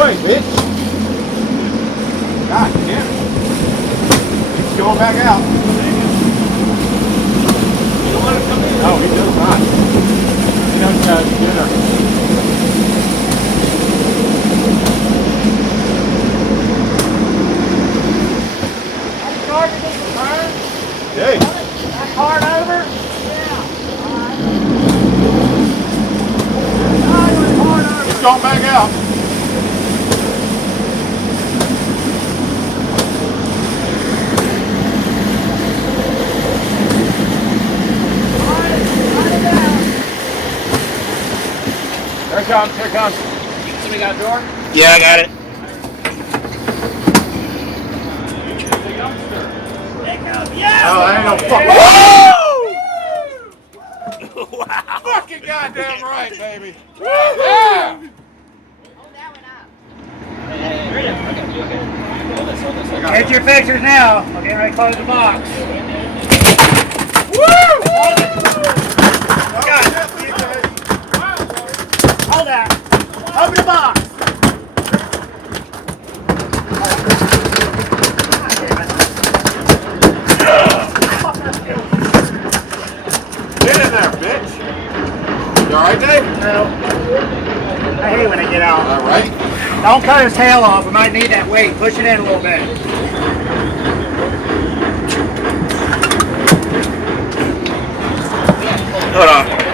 way, bitch. God damn it. He's going back out. You don't want to come in? No, he does not. He doesn't have dinner. Hey. That card over? He's going back out. Here it comes, here it comes. Somebody got a door? Yeah, I got it. Oh, I ain't no fucking. Wow. Fucking goddamn right, baby. Yeah. Get your pictures now. We're getting ready to close the box. Hold that. Open the box. Get in there, bitch. You alright, Dave? No. I hate when they get out. Alright. Don't cut his tail off. We might need that weight. Push it in a little bit. Hold on.